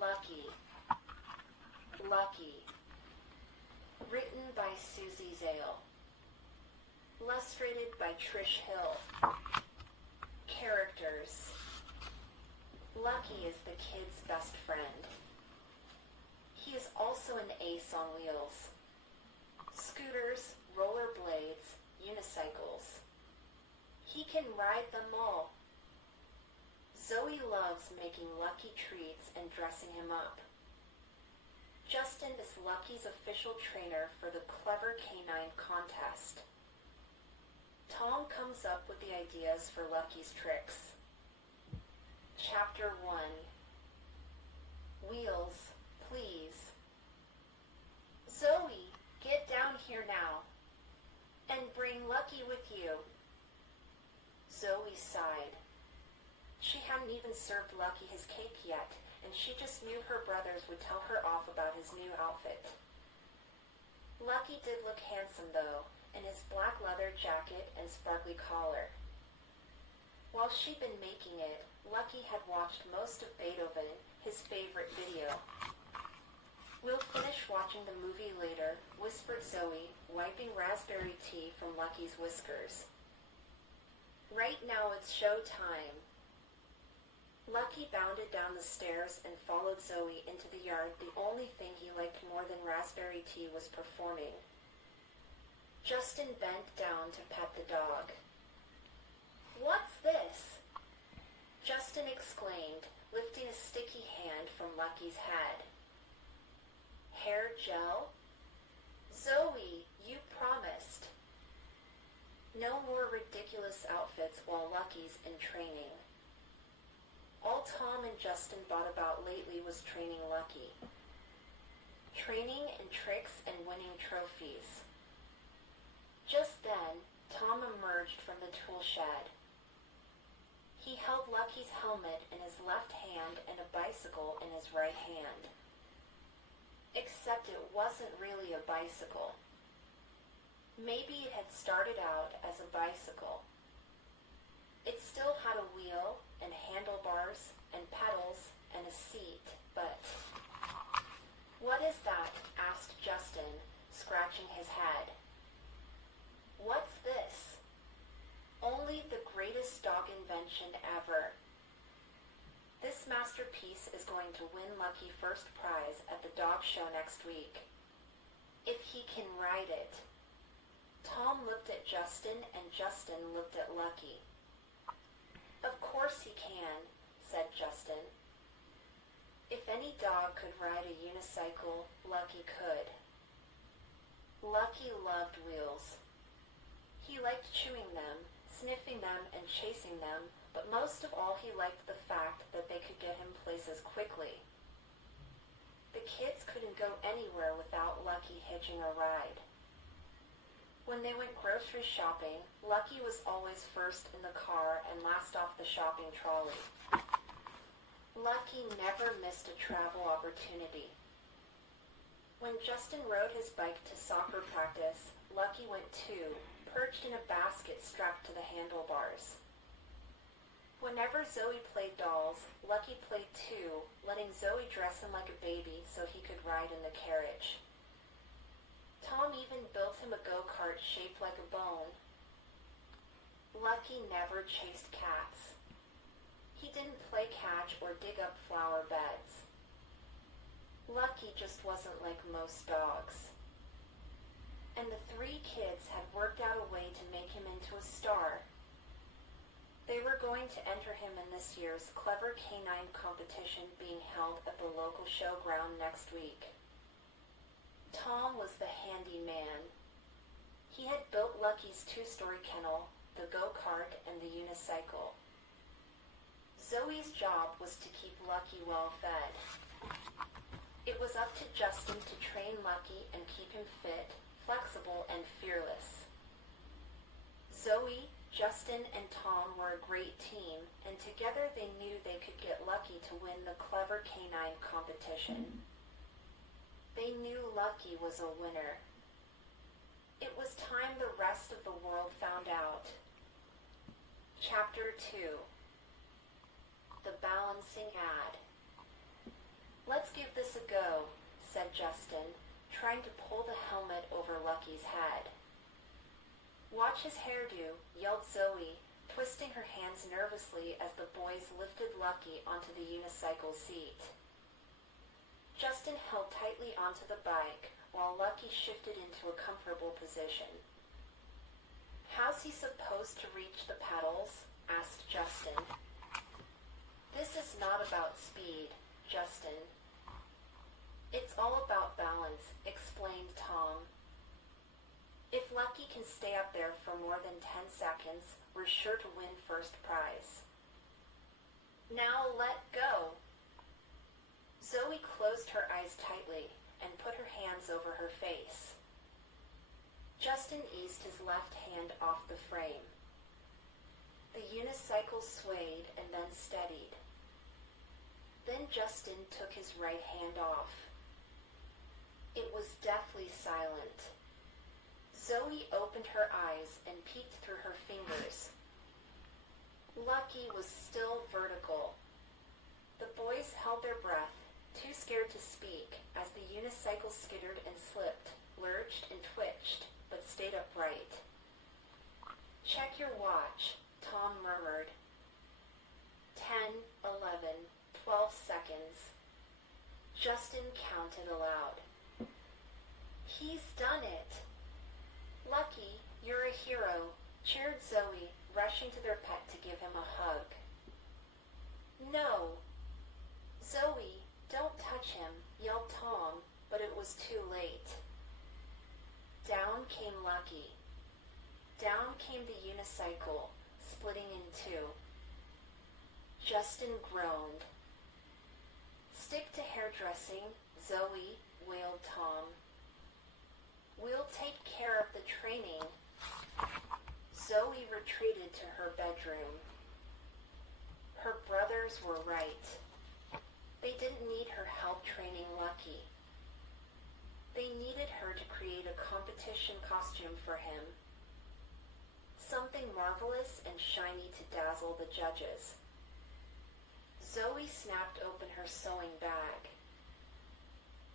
Lucky. Lucky. Written by Susie Zale. Illustrated by Trish Hill. Characters. Lucky is the kid's best friend. He is also an ace on wheels. Scooters, rollerblades, unicycles. He can ride them all. Zoe loves making Lucky treats and dressing him up. Justin is Lucky's official trainer for the Clever Canine contest. Tom comes up with the ideas for Lucky's tricks. Chapter 1. Wheels, please. Zoe, get down here now, and bring Lucky with you. Zoe sighed. She hadn't even served Lucky his cake yet, and she just knew her brothers would tell her off about his new outfit. Lucky did look handsome, though, in his black leather jacket and sparkly collar. While she'd been making it, Lucky had watched most of Beethoven, his favorite video. We'll finish watching the movie later, whispered Zoe, wiping raspberry tea from Lucky's whiskers. Right now it's show time. Lucky bounded down the stairs and followed Zoe into the yard. The only thing he liked more than raspberry tea was performing. Justin bent down to pet the dog. What's this? Justin exclaimed, lifting a sticky hand from Lucky's head. Hair gel? Zoe, you promised. No more ridiculous outfits while Lucky's in training. All Tom and Justin thought about lately was training Lucky. Training and tricks and winning trophies. Just then, Tom emerged from the tool shed. He held Lucky's helmet in his left hand and a bicycle in his right hand. Except it wasn't really a bicycle. Maybe it had started out as a bicycle. It still had a wheel and handlebars and pedals and a seat, but... What is that? Asked Justin, scratching his head. What's this? Only the greatest dog invention ever. This masterpiece is going to win Lucky first prize at the dog show next week. If he can ride it. Tom looked at Justin and Justin looked at Lucky. Of course he can, said Justin. If any dog could ride a unicycle, Lucky could. Lucky loved wheels. He liked chewing them, sniffing them, and chasing them, but most of all he liked the fact that they could get him places quickly. The kids couldn't go anywhere without Lucky hitching a ride. When they went grocery shopping, Lucky was always first in the car and last off the shopping trolley. Lucky never missed a travel opportunity. When Justin rode his bike to soccer practice, Lucky went too, perched in a basket strapped to the handlebars. Whenever Zoe played dolls, Lucky played too, letting Zoe dress him like a baby so he could ride in the carriage. Tom even built him a go-kart shaped like a bone. Lucky never chased cats. He didn't play catch or dig up flower beds. Lucky just wasn't like most dogs. And the three kids had worked out a way to make him into a star. They were going to enter him in this year's Clever Canine competition being held at the local showground next week. Tom was the handy man. He had built Lucky's two-story kennel, the go-kart, and the unicycle. Zoe's job was to keep Lucky well fed. It was up to Justin to train Lucky and keep him fit, flexible, and fearless. Zoe, Justin, and Tom were a great team, and together they knew they could get Lucky to win the Clever Canine competition. They knew Lucky was a winner. It was time the rest of the world found out. Chapter 2. The Balancing Ad. said Justin, trying to pull the helmet over Lucky's head. Watch his hairdo, yelled Zoe, twisting her hands nervously as the boys lifted Lucky onto the unicycle seat. Justin held tightly onto the bike while Lucky shifted into a comfortable position. How's he supposed to reach the pedals? Asked Justin. This is not about speed, Justin. It's all about balance, explained Tom. If Lucky can stay up there for more than 10 seconds, we're sure to win first prize. Now let go. Zoe closed her eyes tightly and put her hands over her face. Justin eased his left hand off the frame. The unicycle swayed and then steadied. Then Justin took his right hand off. It was deathly silent. Zoe opened her eyes and peeked through her fingers. Lucky was still vertical. The boys held their breath, too scared to speak, as the unicycle skittered and slipped, lurched and twitched, but stayed upright. Check your watch, Tom murmured. 10, 11, 12 seconds. Justin counted aloud. He's done it. Lucky, you're a hero, cheered Zoe, rushing to their pet to give him a hug. No. Zoe, don't touch him, yelled Tom, but it was too late. Down came Lucky. Down came the unicycle, splitting in two. Justin groaned. Stick to hairdressing, Zoe, wailed Tom. We'll take care of the training. Zoe retreated to her bedroom. Her brothers were right. They didn't need her help training Lucky. They needed her to create a competition costume for him. Something marvelous and shiny to dazzle the judges. Zoe snapped open her sewing bag.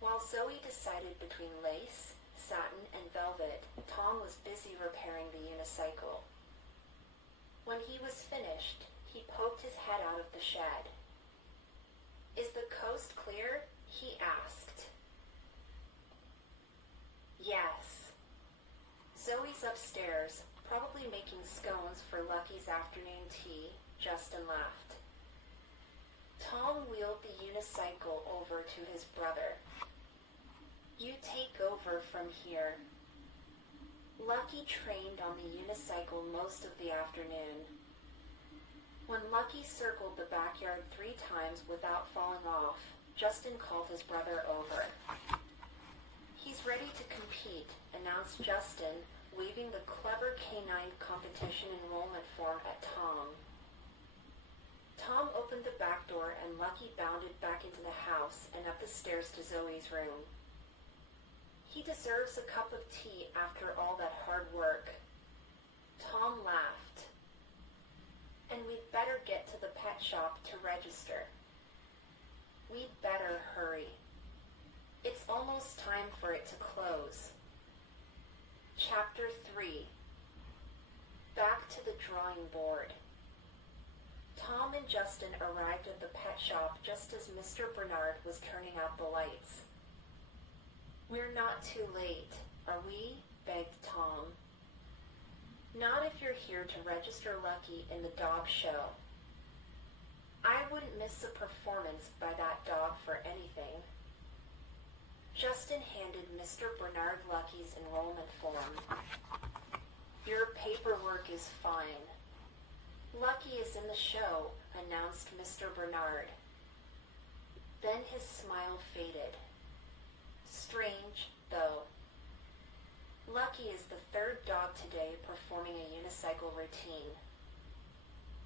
While Zoe decided between lace, satin, and velvet, Tom was busy repairing the unicycle. When he was finished, he poked his head out of the shed. Is the coast clear? He asked. Yes. Zoe's upstairs, probably making scones for Lucky's afternoon tea, Justin laughed. Tom wheeled the unicycle over to his brother. You take over from here. Lucky trained on the unicycle most of the afternoon. When Lucky circled the backyard 3 times without falling off, Justin called his brother over. He's ready to compete, announced Justin, waving the clever canine competition enrollment form at Tom. Tom opened the back door and Lucky bounded back into the house and up the stairs to Zoe's room. He deserves a cup of tea after all that hard work. Tom laughed. And we'd better get to the pet shop to register. We'd better hurry. It's almost time for it to close. Chapter 3. Back to the drawing board. Tom and Justin arrived at the pet shop just as Mr. Bernard was turning out the lights. We're not too late, are we? Begged Tom. Not if you're here to register Lucky in the dog show. I wouldn't miss a performance by that dog for anything. Justin handed Mr. Bernard Lucky's enrollment form. Your paperwork is fine. Lucky is in the show, announced Mr. Bernard. Then his smile faded. Strange, though. Lucky is the 3rd dog today performing a unicycle routine.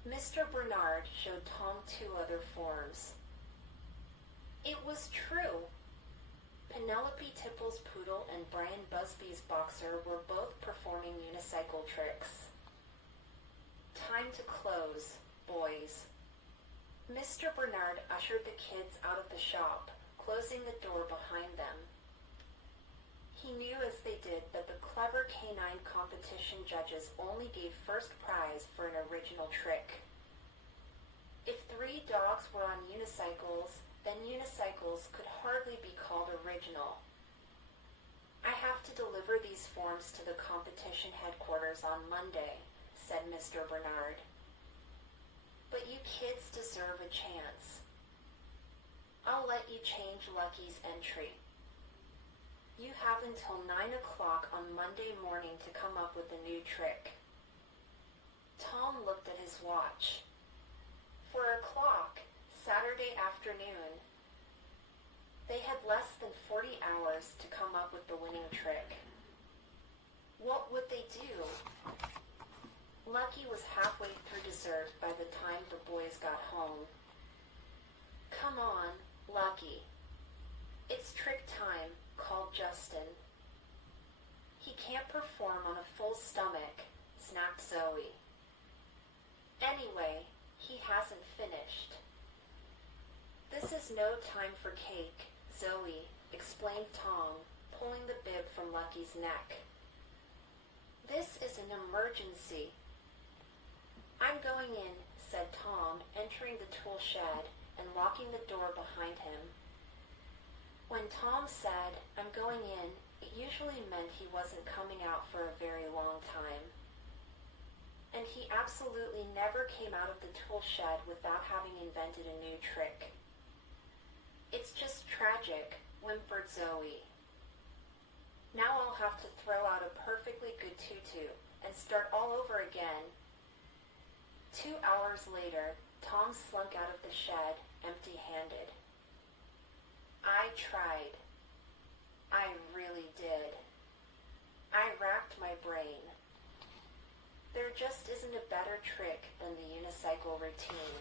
Mr. Bernard showed Tom 2 other forms. It was true. Penelope Tipple's poodle and Brian Busby's boxer were both performing unicycle tricks. Time to close, boys. Mr. Bernard ushered the kids out of the shop, closing the door behind them. He knew as they did that the clever canine competition judges only gave first prize for an original trick. If 3 dogs were on unicycles, then unicycles could hardly be called original. I have to deliver these forms to the competition headquarters on Monday, said Mr. Bernard. But you kids deserve a chance. I'll let you change Lucky's entry. You have until 9 o'clock on Monday morning to come up with a new trick. Tom looked at his watch. 4 o'clock, Saturday afternoon. They had less than 40 hours to come up with the winning trick. What would they do? Lucky was halfway through dessert by the time the boys got home. Come on, Lucky. It's trick time, called Justin. He can't perform on a full stomach, snapped Zoe. Anyway, he hasn't finished. This is no time for cake, Zoe, explained Tom, pulling the bib from Lucky's neck. This is an emergency. I'm going in, said Tom, entering the tool shed and locking the door behind him. When Tom said, I'm going in, it usually meant he wasn't coming out for a very long time. And he absolutely never came out of the tool shed without having invented a new trick. It's just tragic, whimpered Zoe. Now I'll have to throw out a perfectly good tutu and start all over again. 2 hours later, Tom slunk out of the shed, empty-handed. I tried. I really did. I racked my brain. There just isn't a better trick than the unicycle routine.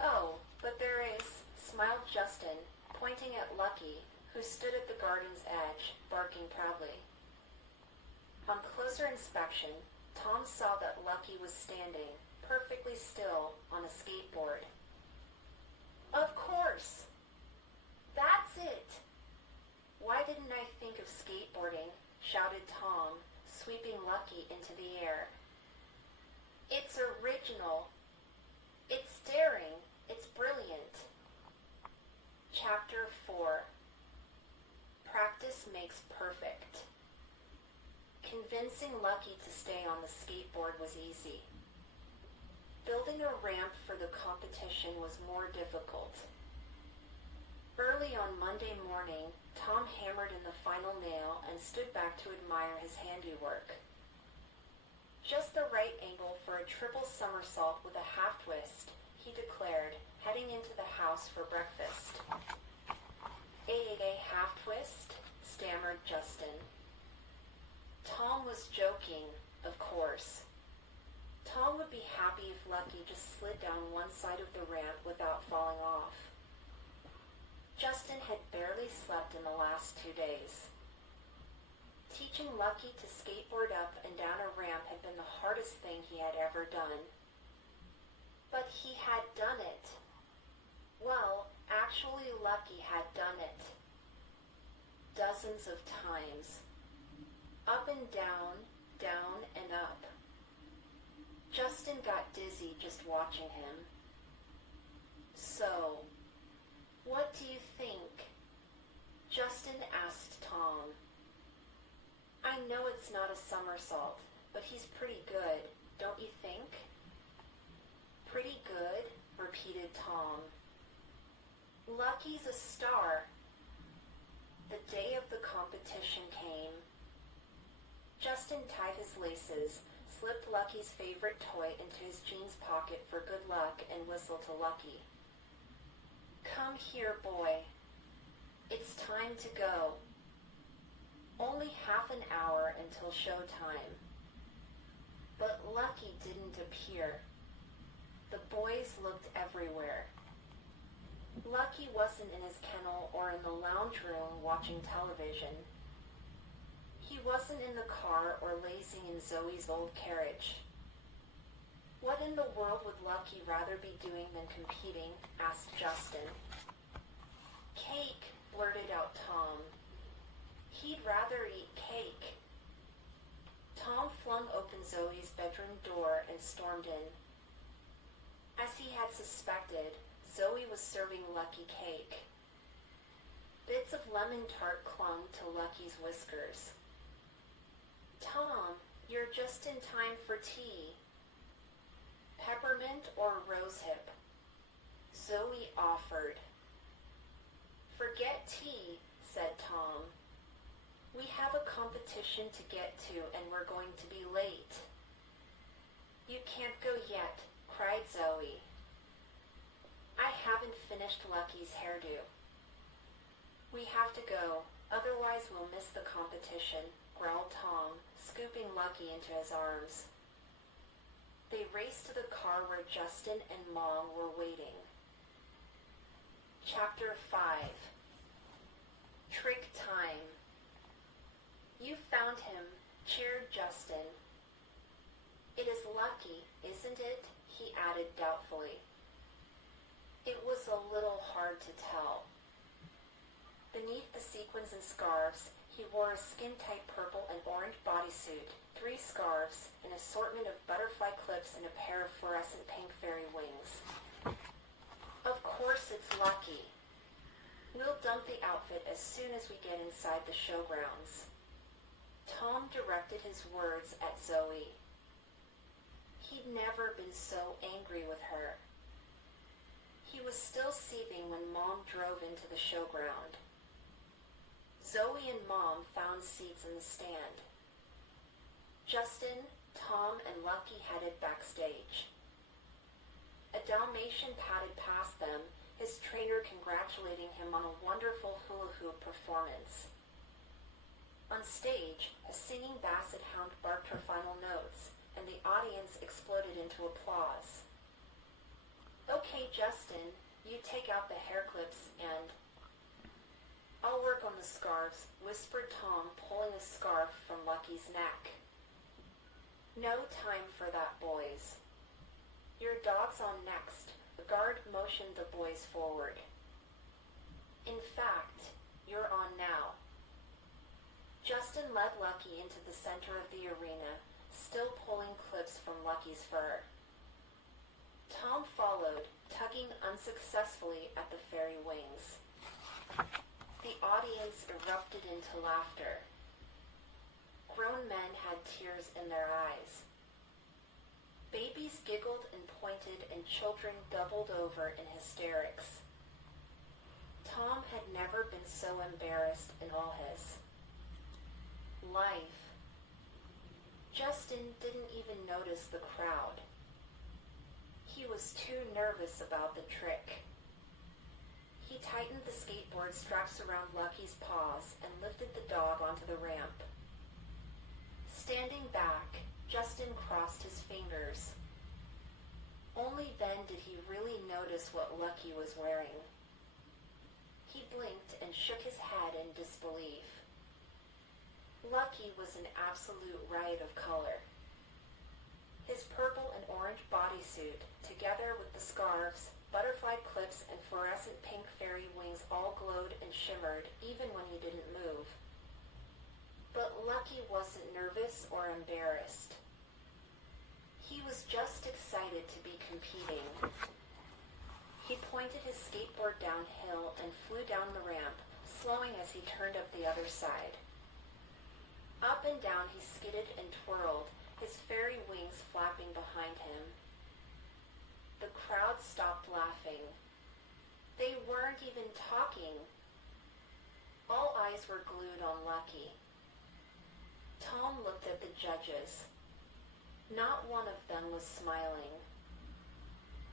Oh, but there is, smiled Justin, pointing at Lucky, who stood at the garden's edge, barking proudly. On closer inspection, Tom saw that Lucky was standing, perfectly still, on a skateboard. Of course! That's it! Why didn't I think of skateboarding? Shouted Tom, sweeping Lucky into the air. It's original. It's daring. It's brilliant. Chapter 4. Practice makes perfect. Convincing Lucky to stay on the skateboard was easy. Building a ramp for the competition was more difficult. Early on Monday morning, Tom hammered in the final nail and stood back to admire his handiwork. Just the right angle for a triple somersault with a half twist, he declared, heading into the house for breakfast. A half twist? Stammered Justin. Tom was joking, of course. Tom would be happy if Lucky just slid down one side of the ramp without falling off. Justin had barely slept in the last 2 days. Teaching Lucky to skateboard up and down a ramp had been the hardest thing he had ever done. But he had done it. Well, actually Lucky had done it. Dozens of times. Up and down and up. Justin got dizzy just watching him. So, what do you think? Justin asked Tom. I know it's not a somersault, but he's pretty good, don't you think? Pretty good, repeated Tom. Lucky's a star. The day of the competition came. Justin tied his laces, slipped Lucky's favorite toy into his jeans pocket for good luck, and whistled to Lucky. Come here, boy. It's time to go. Only half an hour until showtime. But Lucky didn't appear. The boys looked everywhere. Lucky wasn't in his kennel or in the lounge room watching television. He wasn't in the car or lazing in Zoe's old carriage. What in the world would Lucky rather be doing than competing? Asked Justin. Cake, blurted out Tom. He'd rather eat cake. Tom flung open Zoe's bedroom door and stormed in. As he had suspected, Zoe was serving Lucky cake. Bits of lemon tart clung to Lucky's whiskers. Tom, you're just in time for tea. Peppermint or rosehip? Zoe offered. Forget tea, said Tom. We have a competition to get to and we're going to be late. You can't go yet, cried Zoe. I haven't finished Lucky's hairdo. We have to go, otherwise we'll miss the competition, growled Tom, scooping Lucky into his arms. They raced to the car where Justin and Mom were waiting. Chapter 5. Trick time. You found him, cheered Justin. It is Lucky, isn't it? He added doubtfully. It was a little hard to tell. Beneath the sequins and scarves, he wore a skin-tight purple and orange bodysuit, 3 scarves, an assortment of butterfly clips, and a pair of fluorescent pink fairy wings. Of course it's Lucky. We'll dump the outfit as soon as we get inside the showgrounds. Tom directed his words at Zoe. He'd never been so angry with her. He was still seething when Mom drove into the showground. Zoe and Mom found seats in the stand. Justin, Tom, and Lucky headed backstage. A Dalmatian padded past them, his trainer congratulating him on a wonderful hula hoop performance. On stage, a singing basset hound barked her final notes, and the audience exploded into applause. Okay, Justin, you take out the hair clips and... I'll work on the scarves, whispered Tom, pulling a scarf from Lucky's neck. No time for that, boys. Your dog's on next. The guard motioned the boys forward. In fact, you're on now. Justin led Lucky into the center of the arena, still pulling clips from Lucky's fur. Tom followed, tugging unsuccessfully at the fairy wings. The audience erupted into laughter. Grown men had tears in their eyes. Babies giggled and pointed, and children doubled over in hysterics. Tom had never been so embarrassed in all his life. Justin didn't even notice the crowd. He was too nervous about the trick. He tightened the skateboard straps around Lucky's paws and lifted the dog onto the ramp. Standing back, Justin crossed his fingers. Only then did he really notice what Lucky was wearing. He blinked and shook his head in disbelief. Lucky was an absolute riot of color. His purple and orange bodysuit, together with the scarves, butterfly clips, and fluorescent pink fairy wings all glowed and shimmered even when he didn't move. But Lucky wasn't nervous or embarrassed. He was just excited to be competing. He pointed his skateboard downhill and flew down the ramp, slowing as he turned up the other side. Up and down he skidded and twirled, his fairy wings flapping behind him. The crowd stopped laughing. They weren't even talking. All eyes were glued on Lucky. Tom looked at the judges. Not one of them was smiling.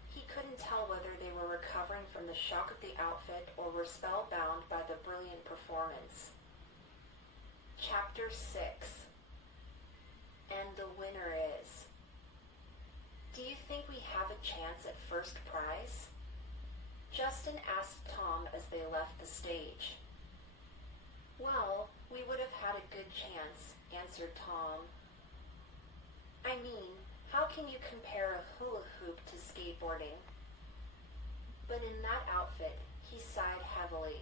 He couldn't tell whether they were recovering from the shock of the outfit or were spellbound by the brilliant performance. Chapter 6. And the winner is... Do you think we have a chance at first prize? Justin asked Tom as they left the stage. Well, we would have had a good chance, answered Tom. I mean, how can you compare a hula hoop to skateboarding? But in that outfit, he sighed heavily.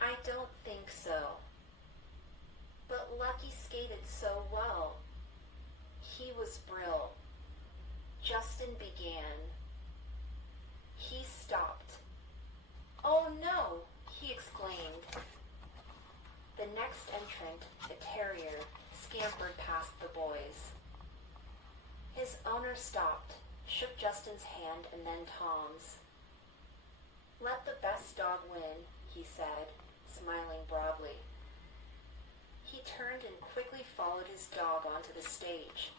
I don't think so. entrant, a terrier, scampered past the boys. His owner stopped, shook Justin's hand and then Tom's. "Let the best dog win," he said, smiling broadly. He turned and quickly followed his dog onto the stage.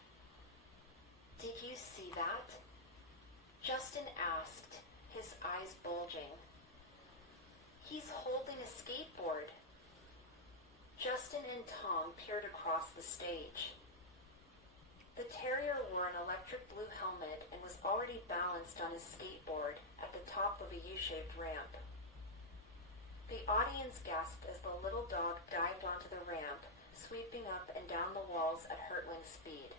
"Did you see that?" Justin asked, his eyes bulging. "He's holding a skateboard." Justin and Tom peered across the stage. The terrier wore an electric blue helmet and was already balanced on his skateboard at the top of a U-shaped ramp. The audience gasped as the little dog dived onto the ramp, sweeping up and down the walls at hurtling speed.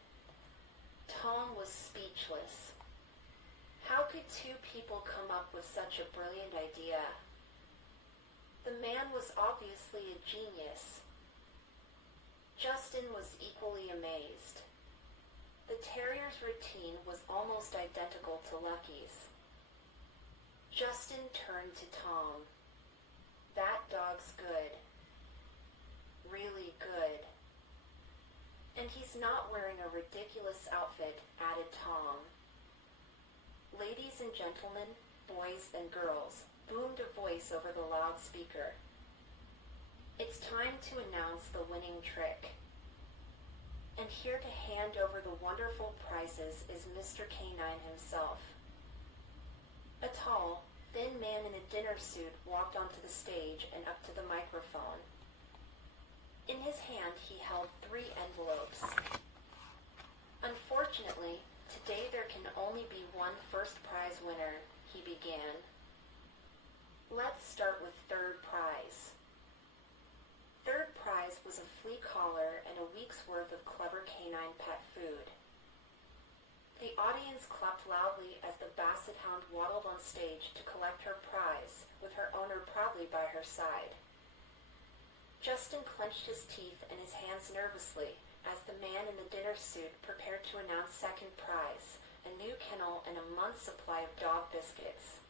Tom was speechless. How could two people come up with such a brilliant idea? The man was obviously a genius. Justin was equally amazed. The terrier's routine was almost identical to Lucky's. Justin turned to Tom. "That dog's good. Really good. And he's not wearing a ridiculous outfit," added Tom. "Ladies and gentlemen, boys and girls," boomed a voice over the loudspeaker. "It's time to announce the winning trick. And here to hand over the wonderful prizes is Mr. Canine himself." A tall, thin man in a dinner suit walked onto the stage and up to the microphone. In his hand he held 3 envelopes. "Unfortunately, today there can only be one first prize winner," he began. "Let's start with third prize." Third prize was a flea collar and a week's worth of clever canine pet food. The audience clapped loudly as the basset hound waddled on stage to collect her prize, with her owner proudly by her side. Justin clenched his teeth and his hands nervously as the man in the dinner suit prepared to announce second prize, a new kennel and a month's supply of dog biscuits.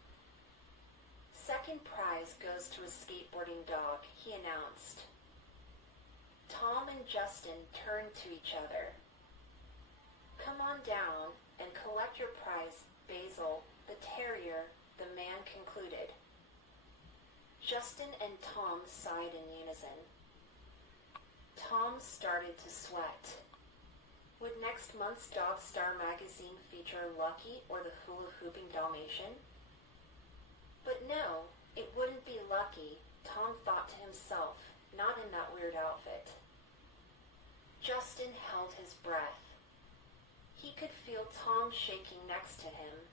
"Second prize goes to a skateboarding dog," he announced. Tom and Justin turned to each other. "Come on down and collect your prize, Basil, the terrier," the man concluded. Justin and Tom sighed in unison. Tom started to sweat. Would next month's Dog Star magazine feature Lucky or the hula-hooping Dalmatian? But no, it wouldn't be Lucky, Tom thought to himself, not in that weird outfit. Justin held his breath. He could feel Tom shaking next to him.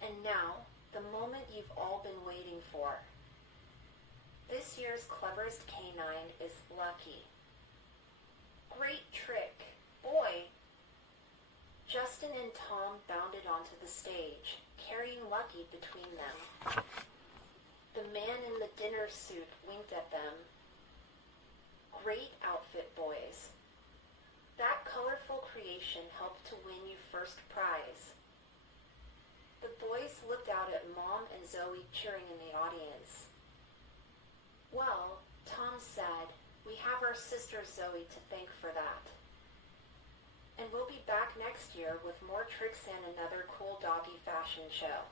And now, the moment you've all been waiting for. This year's cleverest canine is Lucky. Great trick, boy! Justin and Tom bounded onto the stage, carrying Lucky between them. The man in the dinner suit winked at them. Great outfit, boys. That colorful creation helped to win you first prize. The boys looked out at Mom and Zoe cheering in the audience. "Well," Tom said, "we have our sister Zoe to thank for that. And we'll be back next year with more tricks and another cool doggy fashion show."